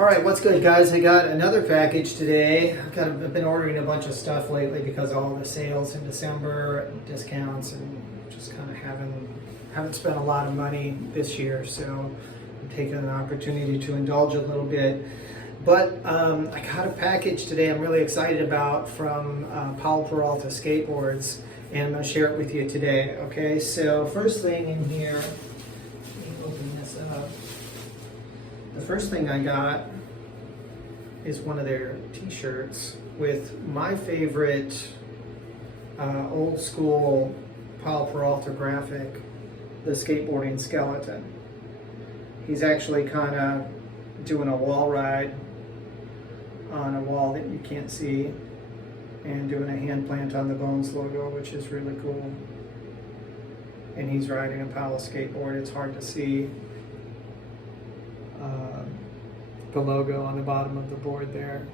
All right, what's good, guys? I got another package today. I've been ordering a bunch of stuff lately because of all the sales in December, discounts, and just kind of haven't spent a lot of money this year. So I'm taking an opportunity to indulge a little bit. But I got a package today I'm really excited about from Powell Peralta Skateboards, and I'm going to share it with you today. Okay, so first thing in here, let me open this up. The first thing I got is one of their t-shirts with my favorite old school Powell Peralta graphic, the skateboarding skeleton. He's actually kind of doing a wall ride on a wall that you can't see and doing a hand plant on the Bones logo, which is really cool. And he's riding a Powell skateboard. It's hard to see the logo on the bottom of the board there.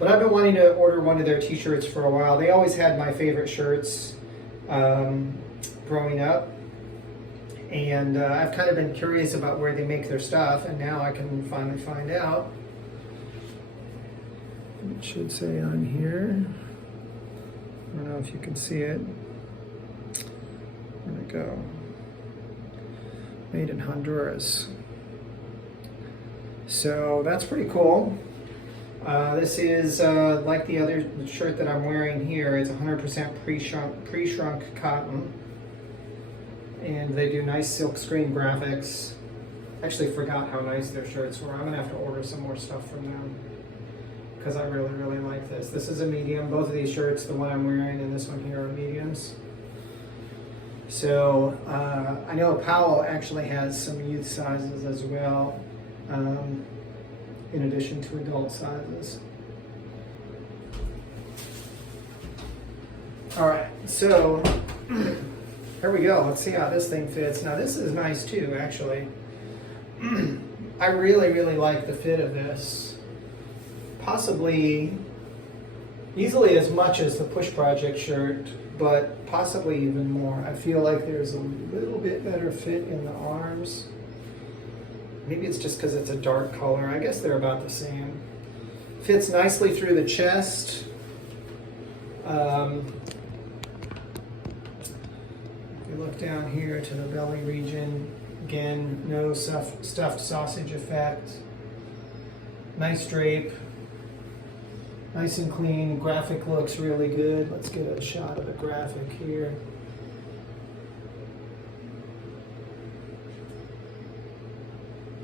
But I've been wanting to order one of their t-shirts for a while. They always had my favorite shirts growing up. And I've kind of been curious about where they make their stuff, and now I can finally find out. It should say on here. I don't know if you can see it. There we go. Made in Honduras. So that's pretty cool. This is like the other shirt that I'm wearing here. It's 100% pre-shrunk cotton. And they do nice silk screen graphics. Actually forgot how nice their shirts were. I'm gonna have to order some more stuff from them because I really, really like this. This is a medium. Both of these shirts, the one I'm wearing and this one here, are mediums. So I know Powell actually has some youth sizes as well, in addition to adult sizes. All right, so here we go. Let's see how this thing fits. Now this is nice too, actually. I really, really like the fit of this. Possibly, easily as much as the Push Project shirt, but possibly even more. I feel like there's a little bit better fit in the arms. Maybe it's just because it's a dark color. I guess they're about the same. Fits nicely through the chest. Look down here to the belly region. Again, no stuffed sausage effect. Nice drape. Nice and clean. Graphic looks really good. Let's get a shot of the graphic here.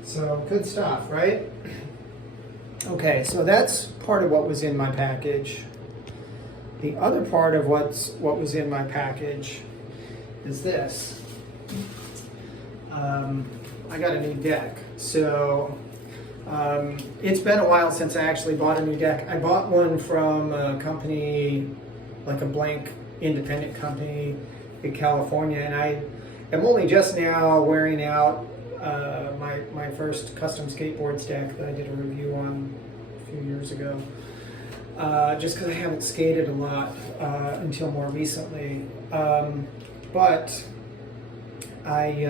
So good stuff, right? Okay, so that's part of what was in my package. The other part of what was in my package is this. I got a new deck. So it's been a while since I actually bought a new deck. I bought one from a company, like a blank independent company in California, and I am only just now wearing out my first custom skateboards deck that I did a review on a few years ago. Just because I haven't skated a lot until more recently. But I,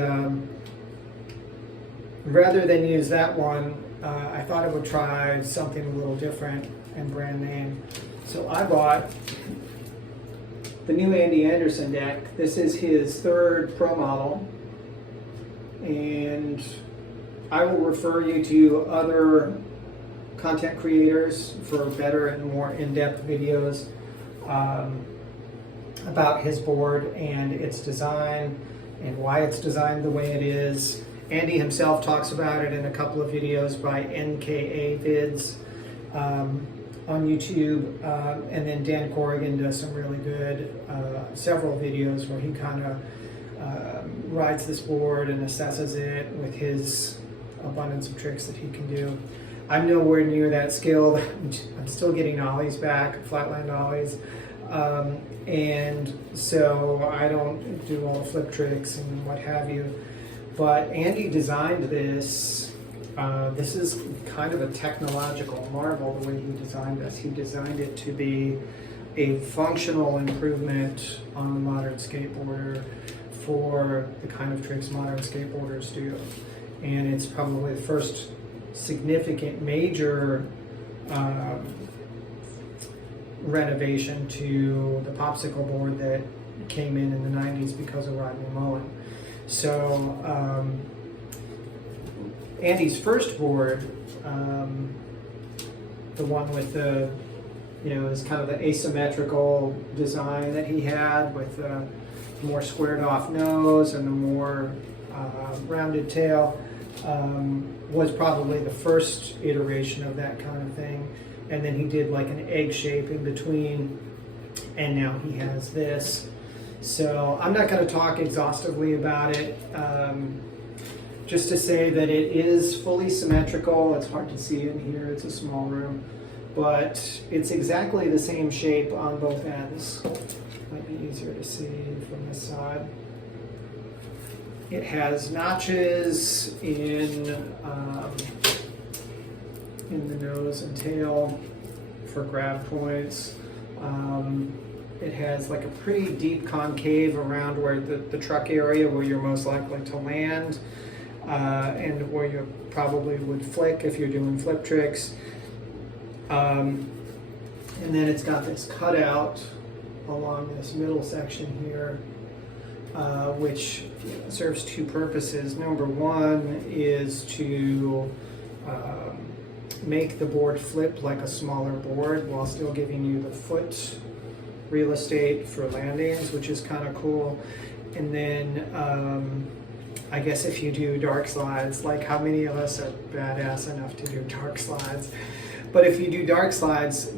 rather than use that one, I thought I would try something a little different and brand name. So I bought the new Andy Anderson deck. This is his third pro model. And I will refer you to other content creators for better and more in-depth videos about his board and its design and why it's designed the way it is. Andy himself talks about it in a couple of videos by NKA Vids on YouTube, and then Dan Corrigan does some really good several videos where he kind of rides this board and assesses it with his abundance of tricks that he can do. I'm nowhere near that skilled. I'm still getting ollies back, flatland ollies. And so I don't do all the flip tricks and what have you. But Andy designed this. This is kind of a technological marvel the way he designed this. He designed it to be a functional improvement on a modern skateboarder for the kind of tricks modern skateboarders do. And it's probably the first significant major renovation to the popsicle board that came in the 90s because of Rodney Mullen. So Andy's first board, the one with the, is kind of the asymmetrical design that he had with the more squared off nose and the more rounded tail, was probably the first iteration of that kind of thing. And then he did like an egg shape in between, and now he has this. So I'm not going to talk exhaustively about it, just to say that it is fully symmetrical. It's hard to see in here, it's a small room, but it's exactly the same shape on both ends. Might be easier to see from this side. It has notches in the nose and tail for grab points. It has like a pretty deep concave around where the truck area where you're most likely to land, and where you probably would flick if you're doing flip tricks. And then it's got this cutout along this middle section here, which serves two purposes. Number one is to make the board flip like a smaller board while still giving you the foot real estate for landings, which is kind of cool. And then I guess if you do dark slides, like how many of us are badass enough to do dark slides? But if you do dark slides,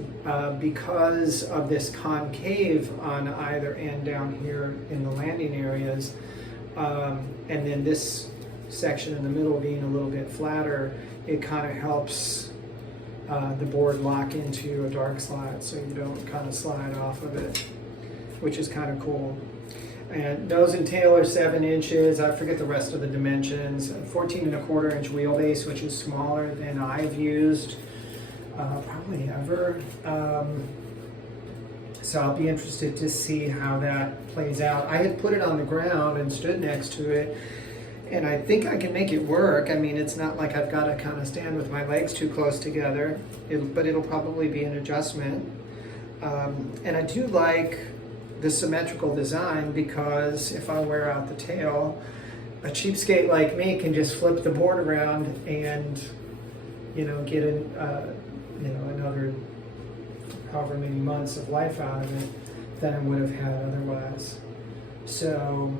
because of this concave on either end down here in the landing areas, and then this section in the middle being a little bit flatter, it kind of helps the board lock into a dark slide so you don't kind of slide off of it, which is kind of cool. And nose and tail are 7 inches. I forget the rest of the dimensions. 14.25 inch wheelbase, which is smaller than I've used probably ever. So I'll be interested to see how that plays out. I had put it on the ground and stood next to it, and I think I can make it work. I mean, it's not like I've got to kind of stand with my legs too close together, but it'll probably be an adjustment. And I do like the symmetrical design, because if I wear out the tail, a cheapskate like me can just flip the board around and get another however many months of life out of it than I would have had otherwise. So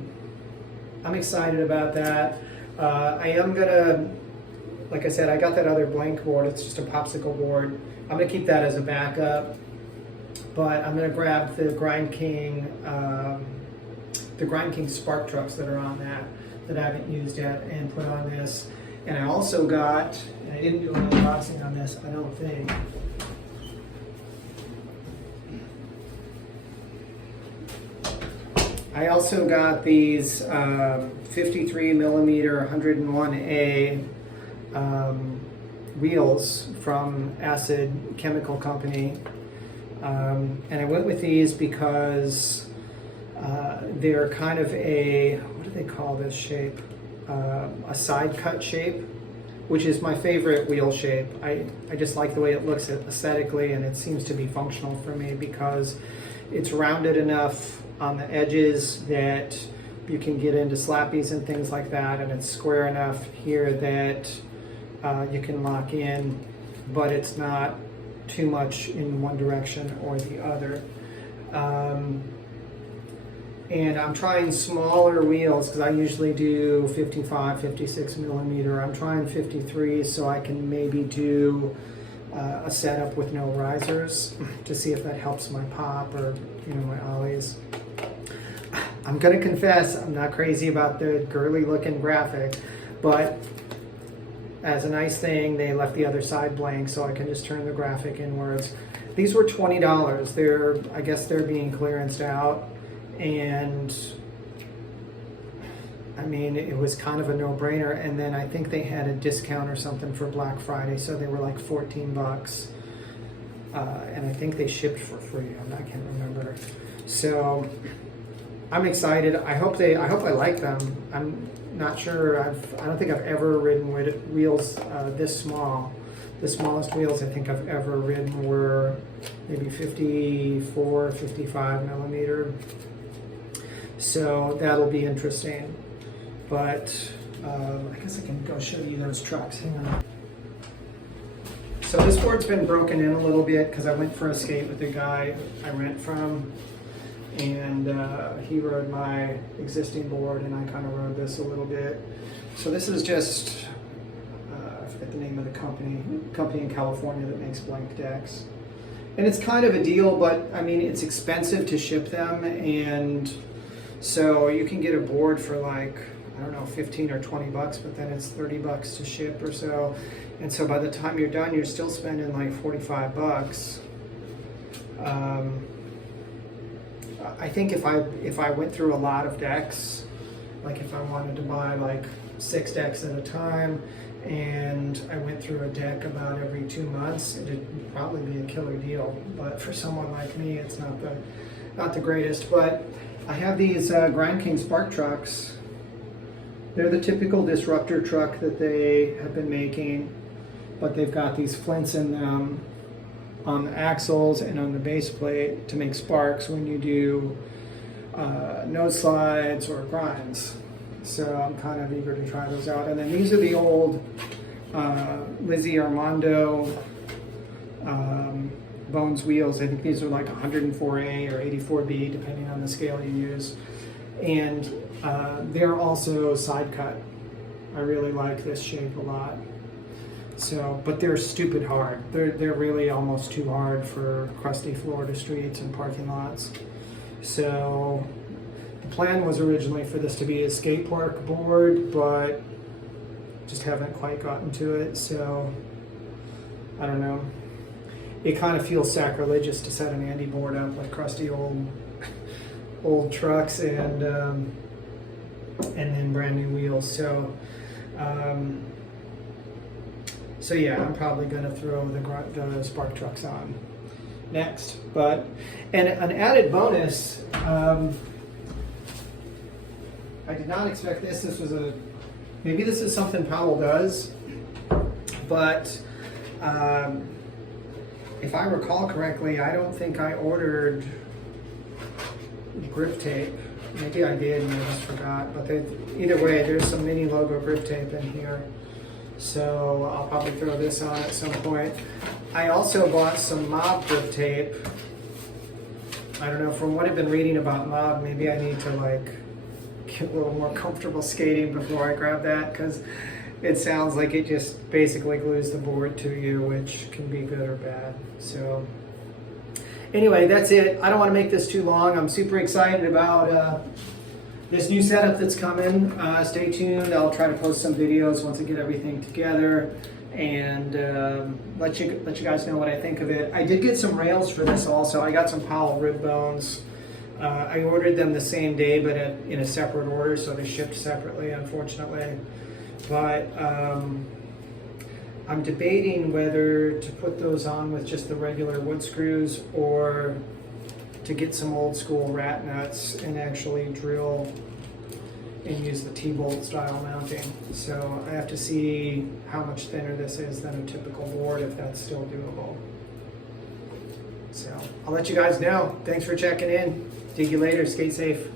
I'm excited about that. I am gonna, like I said, I got that other blank board. It's just a popsicle board. I'm gonna keep that as a backup, but I'm gonna grab the Grind King spark trucks that are on that I haven't used yet and put on this. And I also got, and I didn't do an unboxing on this, I don't think. I also got these 53 millimeter 101A wheels from Acid Chemical Company. And I went with these because they're kind of a, what do they call this shape? A side cut shape, which is my favorite wheel shape. I just like the way it looks aesthetically, and it seems to be functional for me because it's rounded enough on the edges that you can get into slappies and things like that, and it's square enough here that you can lock in, but it's not too much in one direction or the other. And I'm trying smaller wheels because I usually do 55, 56 millimeter. I'm trying 53 so I can maybe do a setup with no risers to see if that helps my pop or my ollies. I'm gonna confess, I'm not crazy about the girly looking graphic, but as a nice thing, they left the other side blank so I can just turn the graphic inwards. These were $20. I guess they're being clearanced out, and I mean, it was kind of a no-brainer. And then I think they had a discount or something for Black Friday, so they were like 14 bucks. And I think they shipped for free. I can't remember. So I'm excited. I hope I like them. I'm Not sure. I don't think I've ever ridden with wheels this small. The smallest wheels I think I've ever ridden were maybe 54, 55 millimeter. So that'll be interesting. But I guess I can go show you those trucks. Hang on. So this board's been broken in a little bit because I went for a skate with the guy I rent from, and he rode my existing board and I kind of rode this a little bit. So this is just, I forget the name of the company in California that makes blank decks. And it's kind of a deal, but I mean, it's expensive to ship them, and so you can get a board for like, I don't know, 15 or 20 bucks, but then it's 30 bucks to ship or so. And so by the time you're done, you're still spending like 45 bucks. I think if I went through a lot of decks, like if I wanted to buy like 6 decks at a time, and I went through a deck about every 2 months, it'd probably be a killer deal. But for someone like me, it's not the greatest. But I have these Grind King Spark trucks. They're the typical disruptor truck that they have been making, but they've got these flints in them on the axles and on the base plate to make sparks when you do nose slides or grinds. So I'm kind of eager to try those out. And then these are the old Lizzie Armando Bones wheels. I think these are like 104A or 84B, depending on the scale you use. And they're also side cut. I really like this shape a lot. So, but they're stupid hard. They're really almost too hard for crusty Florida streets and parking lots. So the plan was originally for this to be a skate park board, but just haven't quite gotten to it. So I don't know. It kind of feels sacrilegious to set an Andy board up like crusty old trucks and then brand new wheels. So so yeah, I'm probably going to throw the Spark trucks on next. But and an added bonus, I did not expect this. This was maybe this is something Powell does, but if I recall correctly, I don't think I ordered grip tape. Maybe I did and I just forgot. But either way, there's some mini logo grip tape in here. So I'll probably throw this on at some point. I also bought some Mob grip tape. I don't know, from what I've been reading about Mob, maybe I need to like get a little more comfortable skating before I grab that, because it sounds like it just basically glues the board to you, which can be good or bad. So anyway, that's it. I don't want to make this too long. I'm super excited about this new setup that's coming. Stay tuned. I'll try to post some videos once I get everything together and let you guys know what I think of it. I did get some rails for this also. I got some Powell rib bones. I ordered them the same day, but in a separate order, so they shipped separately, unfortunately. But I'm debating whether to put those on with just the regular wood screws or to get some old school rat nuts and actually drill and use the T-bolt style mounting. So I have to see how much thinner this is than a typical board, if that's still doable. So I'll let you guys know. Thanks for checking in. See you later. Skate safe.